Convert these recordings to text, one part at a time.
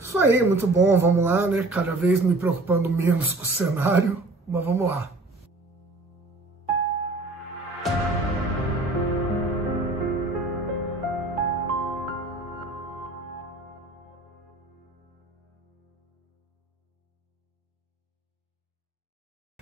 Isso aí, muito bom, vamos lá, né? Cada vez me preocupando menos com o cenário, mas vamos lá.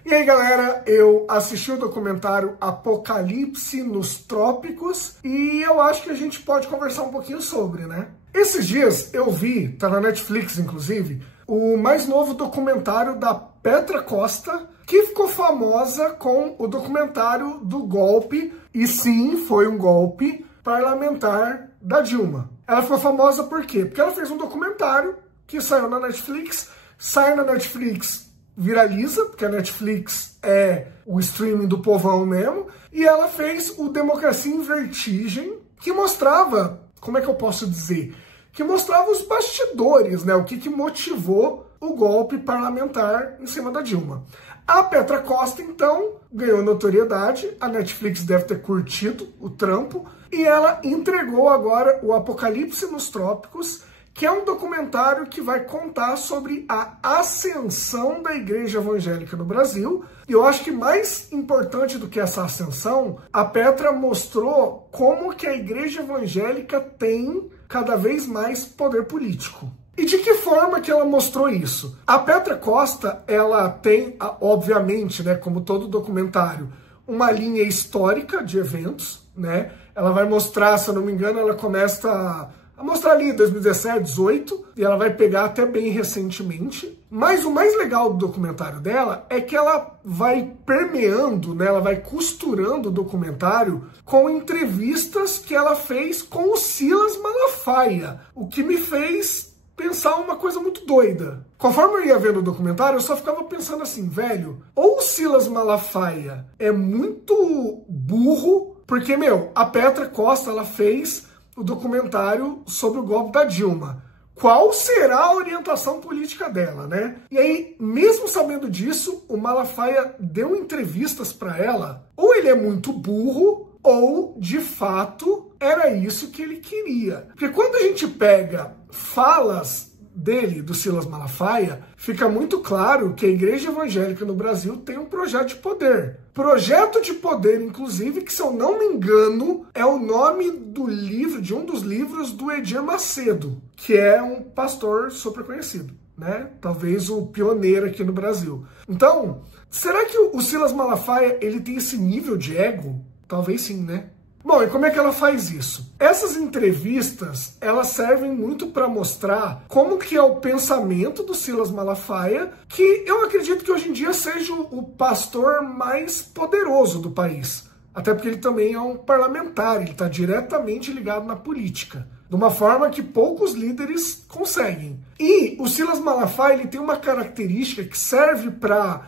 E aí galera, eu assisti o documentário Apocalipse nos Trópicos e eu acho que a gente pode conversar um pouquinho sobre, né? Esses dias eu vi, tá na Netflix inclusive, o mais novo documentário da Petra Costa, que ficou famosa com o documentário do golpe, e sim, foi um golpe parlamentar da Dilma. Ela ficou famosa por quê? Porque ela fez um documentário que saiu na Netflix, sai na Netflix, viraliza, porque a Netflix é o streaming do povão mesmo, e ela fez o Democracia em Vertigem, que mostrava, como é que eu posso dizer? Que mostrava os bastidores, né? O que motivou o golpe parlamentar em cima da Dilma. A Petra Costa, então, ganhou notoriedade, a Netflix deve ter curtido o trampo, e ela entregou agora o Apocalipse nos Trópicos, que é um documentário que vai contar sobre a ascensão da Igreja Evangélica no Brasil. E eu acho que mais importante do que essa ascensão, a Petra mostrou como que a Igreja Evangélica tem cada vez mais poder político. E de que forma que ela mostrou isso? A Petra Costa, ela tem, obviamente, né, como todo documentário, uma linha histórica de eventos, né? Ela vai mostrar, se eu não me engano, ela começa a mostrar ali 2017, 2018, e ela vai pegar até bem recentemente. Mas o mais legal do documentário dela é que ela vai permeando, né, ela vai costurando o documentário com entrevistas que ela fez com o Silas Malafaia, o que me fez pensar uma coisa muito doida. Conforme eu ia vendo o documentário, eu só ficava pensando assim, velho, ou o Silas Malafaia é muito burro, porque, meu, a Petra Costa, ela fez o documentário sobre o golpe da Dilma. Qual será a orientação política dela, né? E aí, mesmo sabendo disso, o Malafaia deu entrevistas para ela. Ou ele é muito burro, ou, de fato, era isso que ele queria. Porque quando a gente pega falas dele, do Silas Malafaia, fica muito claro que a Igreja Evangélica no Brasil tem um projeto de poder. Projeto de poder, inclusive, que, se eu não me engano, é o nome do livro, de um dos livros do Edir Macedo, que é um pastor super conhecido, né? Talvez o pioneiro aqui no Brasil. Então, será que o Silas Malafaia, ele tem esse nível de ego? Talvez sim, né? Bom, e como é que ela faz isso? Essas entrevistas, elas servem muito para mostrar como que é o pensamento do Silas Malafaia, que eu acredito que hoje em dia seja o pastor mais poderoso do país. Até porque ele também é um parlamentar, ele está diretamente ligado na política, de uma forma que poucos líderes conseguem. E o Silas Malafaia, ele tem uma característica que serve para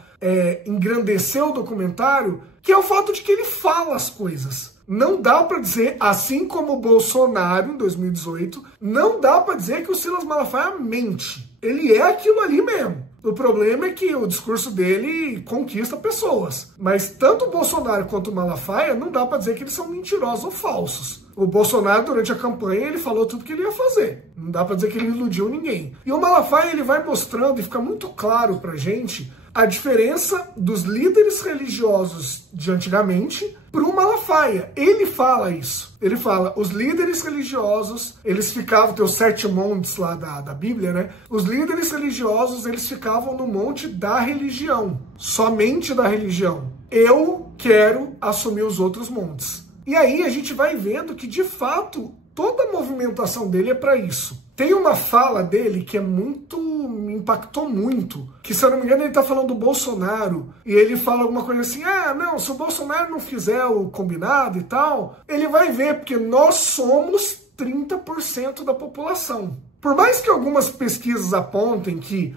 engrandecer o documentário, que é o fato de que ele fala as coisas. Não dá para dizer, assim como o Bolsonaro em 2018, não dá para dizer que o Silas Malafaia mente. Ele é aquilo ali mesmo. O problema é que o discurso dele conquista pessoas. Mas tanto o Bolsonaro quanto o Malafaia, não dá para dizer que eles são mentirosos ou falsos. O Bolsonaro, durante a campanha, ele falou tudo que ele ia fazer. Não dá para dizer que ele iludiu ninguém. E o Malafaia, ele vai mostrando, e fica muito claro pra gente, a diferença dos líderes religiosos de antigamente para o Malafaia. Ele fala isso. Ele fala, os líderes religiosos, eles ficavam, tem os 7 montes lá da Bíblia, né? Os líderes religiosos, eles ficavam no monte da religião, somente da religião. Eu quero assumir os outros montes. E aí a gente vai vendo que, de fato, toda a movimentação dele é para isso. Tem uma fala dele que me impactou muito, que, se eu não me engano, ele tá falando do Bolsonaro, e ele fala alguma coisa assim, não, se o Bolsonaro não fizer o combinado e tal, ele vai ver, porque nós somos 30% da população. Por mais que algumas pesquisas apontem que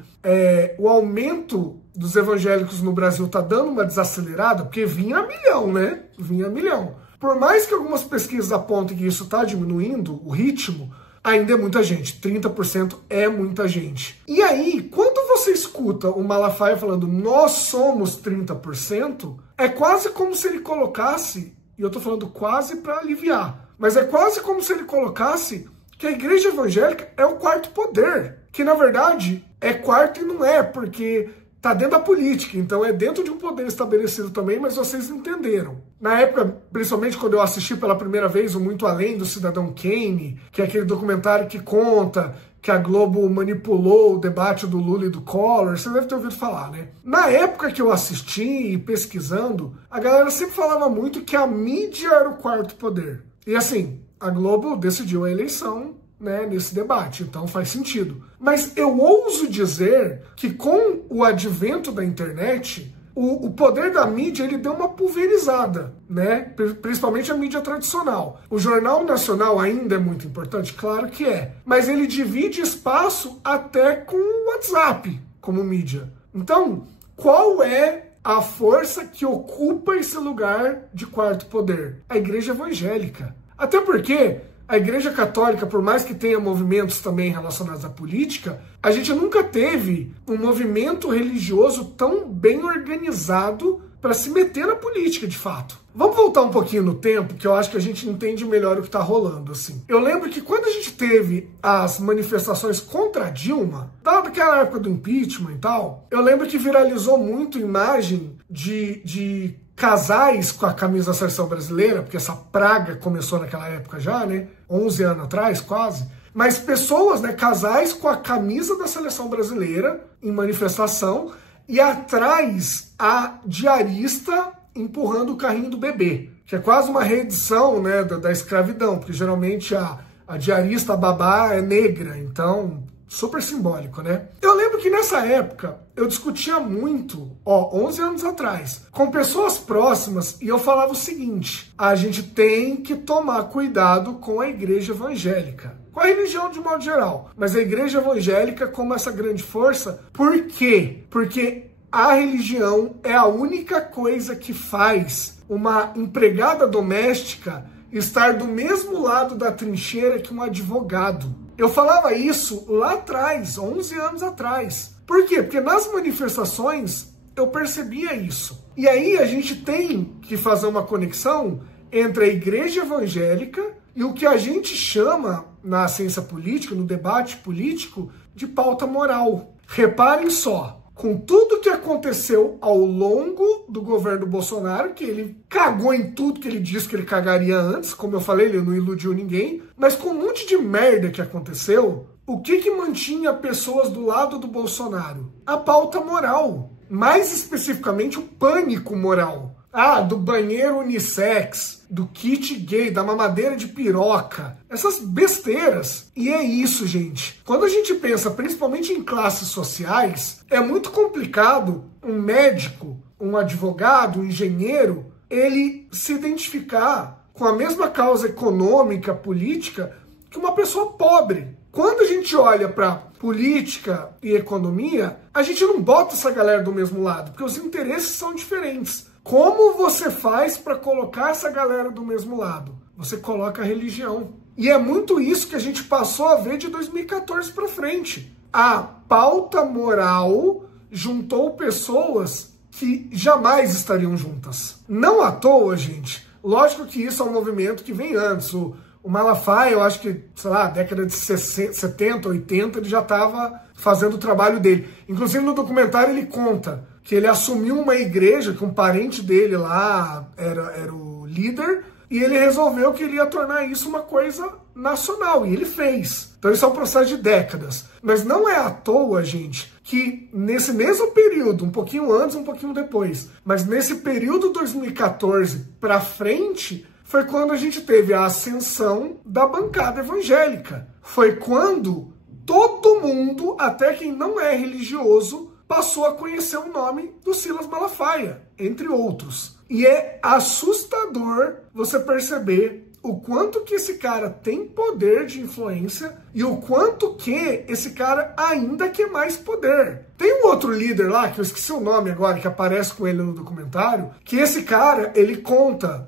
o aumento dos evangélicos no Brasil tá dando uma desacelerada, porque vinha a milhão, né? Vinha a milhão. Por mais que algumas pesquisas apontem que isso tá diminuindo, o ritmo, ainda é muita gente, 30% é muita gente. E aí, quando você escuta o Malafaia falando nós somos 30%, é quase como se ele colocasse, e eu tô falando quase para aliviar, mas é quase como se ele colocasse que a igreja evangélica é o quarto poder. que na verdade é quarto e não é, porque tá dentro da política, então é dentro de um poder estabelecido também, mas vocês entenderam. Na época, principalmente quando eu assisti pela primeira vez o Muito Além do Cidadão Kane, que é aquele documentário que conta que a Globo manipulou o debate do Lula e do Collor, você deve ter ouvido falar, né? Na época que eu assisti e pesquisando, a galera sempre falava muito que a mídia era o quarto poder. E assim, a Globo decidiu a eleição, né, nesse debate, então faz sentido. Mas eu ouso dizer que com o advento da internet, o poder da mídia ele deu uma pulverizada, né? Principalmente a mídia tradicional. O Jornal Nacional ainda é muito importante, claro que é, mas ele divide espaço até com o WhatsApp como mídia. Então, qual é a força que ocupa esse lugar de quarto poder? A Igreja Evangélica. Até porque a Igreja Católica, por mais que tenha movimentos também relacionados à política, a gente nunca teve um movimento religioso tão bem organizado para se meter na política, de fato. Vamos voltar um pouquinho no tempo, que eu acho que a gente entende melhor o que está rolando, assim. Eu lembro que quando a gente teve as manifestações contra a Dilma, daquela época do impeachment e tal, eu lembro que viralizou muito imagem de casais com a camisa da seleção brasileira, porque essa praga começou naquela época já, né? 11 anos atrás, quase. Mas pessoas, né, casais com a camisa da seleção brasileira em manifestação e atrás a diarista empurrando o carrinho do bebê, que é quase uma reedição, né, da escravidão, porque geralmente a diarista, a babá, é negra, então super simbólico, né? Eu lembro que nessa época eu discutia muito, 11 anos atrás, com pessoas próximas e eu falava o seguinte: a gente tem que tomar cuidado com a igreja evangélica, com a religião de modo geral, mas a igreja evangélica como essa grande força. Por quê? Porque a religião é a única coisa que faz uma empregada doméstica estar do mesmo lado da trincheira que um advogado. Eu falava isso lá atrás, 11 anos atrás. Por quê? Porque nas manifestações eu percebia isso. E aí a gente tem que fazer uma conexão entre a igreja evangélica e o que a gente chama na ciência política, no debate político, de pauta moral. Reparem só, com tudo que aconteceu ao longo do governo Bolsonaro, que ele cagou em tudo que ele disse que ele cagaria antes, como eu falei, ele não iludiu ninguém, mas com um monte de merda que aconteceu, o que mantinha pessoas do lado do Bolsonaro? A pauta moral, mais especificamente o pânico moral. Do banheiro unissex, do kit gay, da mamadeira de piroca, essas besteiras. E é isso, gente. Quando a gente pensa principalmente em classes sociais, é muito complicado um médico, um advogado, um engenheiro, ele se identificar com a mesma causa econômica, política, que uma pessoa pobre. Quando a gente olha para política e economia, a gente não bota essa galera do mesmo lado, porque os interesses são diferentes. Como você faz para colocar essa galera do mesmo lado? Você coloca a religião. E é muito isso que a gente passou a ver de 2014 para frente. A pauta moral juntou pessoas que jamais estariam juntas. Não à toa, gente. Lógico que isso é um movimento que vem antes. O Malafaia, eu acho que, sei lá, década de 70, 80, ele já estava fazendo o trabalho dele. Inclusive no documentário ele conta que ele assumiu uma igreja, que um parente dele lá era o líder, e ele resolveu que ele ia tornar isso uma coisa nacional, e ele fez. Então isso é um processo de décadas. Mas não é à toa, gente, que nesse mesmo período, um pouquinho antes, um pouquinho depois, mas nesse período 2014 para frente, foi quando a gente teve a ascensão da bancada evangélica. Foi quando todo mundo, até quem não é religioso, passou a conhecer o nome do Silas Malafaia, entre outros. E é assustador você perceber o quanto que esse cara tem poder de influência e o quanto que esse cara ainda quer mais poder. Tem um outro líder lá, que eu esqueci o nome agora, que aparece com ele no documentário, que esse cara, ele conta,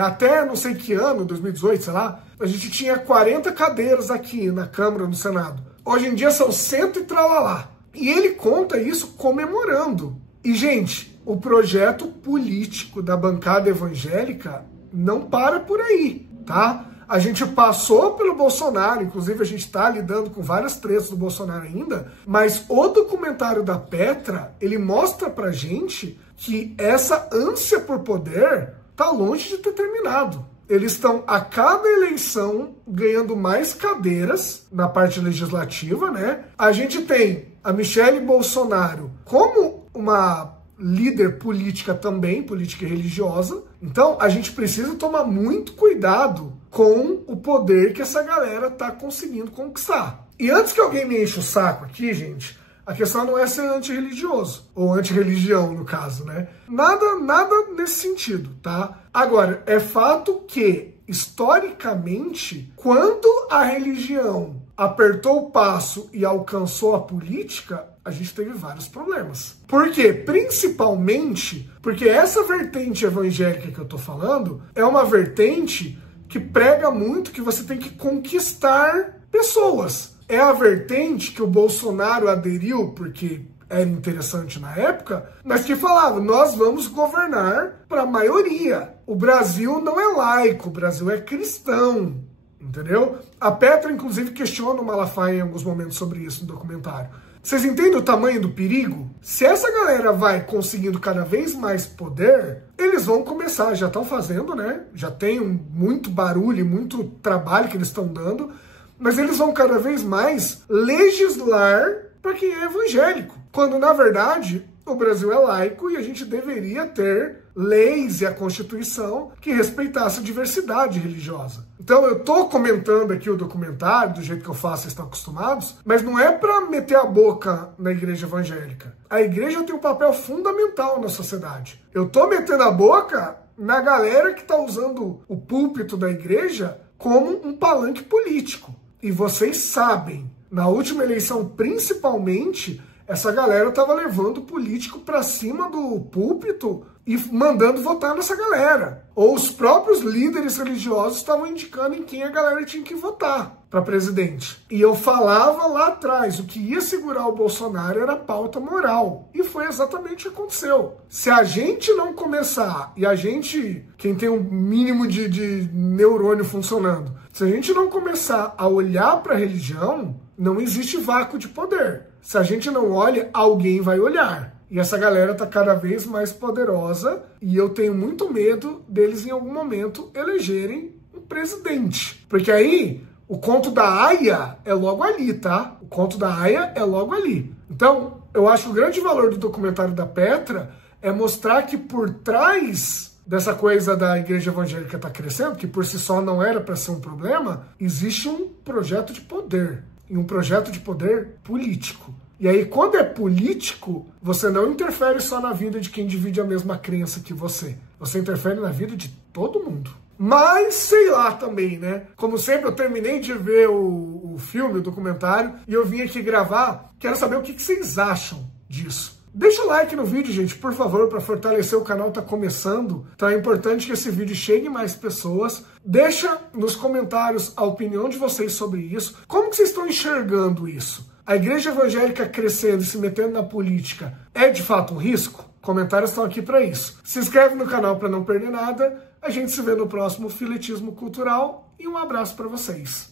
até não sei que ano, 2018, sei lá, a gente tinha 40 cadeiras aqui na Câmara, no Senado. Hoje em dia são 100 e tralalá. E ele conta isso comemorando. E, gente, o projeto político da bancada evangélica não para por aí, tá? A gente passou pelo Bolsonaro, inclusive a gente está lidando com várias tretas do Bolsonaro ainda, mas o documentário da Petra, ele mostra pra gente que essa ânsia por poder tá longe de ter terminado. Eles estão, a cada eleição, ganhando mais cadeiras na parte legislativa, né? A gente tem a Michelle Bolsonaro como uma líder política também, política e religiosa. Então, a gente precisa tomar muito cuidado com o poder que essa galera tá conseguindo conquistar. E antes que alguém me enche o saco aqui, gente, a questão não é ser antirreligioso, ou antirreligião, no caso, né? Nada nesse sentido, tá? Agora, é fato que, historicamente, quando a religião apertou o passo e alcançou a política, a gente teve vários problemas. Por quê? Principalmente porque essa vertente evangélica que eu tô falando é uma vertente que prega muito que você tem que conquistar pessoas. É a vertente que o Bolsonaro aderiu porque era interessante na época, mas que falava, nós vamos governar para a maioria. O Brasil não é laico, o Brasil é cristão, entendeu? A Petra, inclusive, questiona o Malafaia em alguns momentos sobre isso no documentário. Vocês entendem o tamanho do perigo? Se essa galera vai conseguindo cada vez mais poder, eles vão começar, já estão fazendo, né? Já tem muito barulho e muito trabalho que eles estão dando, mas eles vão cada vez mais legislar para quem é evangélico. Quando, na verdade, o Brasil é laico e a gente deveria ter leis e a Constituição que respeitasse a diversidade religiosa. Então, eu tô comentando aqui o documentário, do jeito que eu faço, vocês estão acostumados, mas não é para meter a boca na igreja evangélica. A igreja tem um papel fundamental na sociedade. Eu tô metendo a boca na galera que tá usando o púlpito da igreja como um palanque político. E vocês sabem, na última eleição, principalmente, essa galera estava levando o político para cima do púlpito e mandando votar nessa galera. Ou os próprios líderes religiosos estavam indicando em quem a galera tinha que votar para presidente. E eu falava lá atrás, o que ia segurar o Bolsonaro era a pauta moral. E foi exatamente o que aconteceu. Se a gente não começar, e a gente, quem tem um mínimo de neurônio funcionando, se a gente não começar a olhar para a religião, não existe vácuo de poder. Se a gente não olha, alguém vai olhar. E essa galera tá cada vez mais poderosa e eu tenho muito medo deles em algum momento elegerem um presidente. Porque aí o conto da Aia é logo ali, tá? O conto da Aia é logo ali. Então, eu acho que o grande valor do documentário da Petra é mostrar que por trás dessa coisa da igreja evangélica tá crescendo, que por si só não era para ser um problema, existe um projeto de poder. E um projeto de poder político. E aí, quando é político, você não interfere só na vida de quem divide a mesma crença que você. Você interfere na vida de todo mundo. Mas, sei lá também, né? Como sempre, eu terminei de ver o filme, o documentário, e eu vim aqui gravar. Quero saber o que vocês acham disso. Deixa o like no vídeo, gente, por favor, para fortalecer o canal, tá começando. Então é importante que esse vídeo chegue mais pessoas. Deixa nos comentários a opinião de vocês sobre isso. Como que vocês estão enxergando isso? A igreja evangélica crescendo e se metendo na política é de fato um risco? Comentários estão aqui para isso. Se inscreve no canal para não perder nada. A gente se vê no próximo Filetismo Cultural e um abraço para vocês.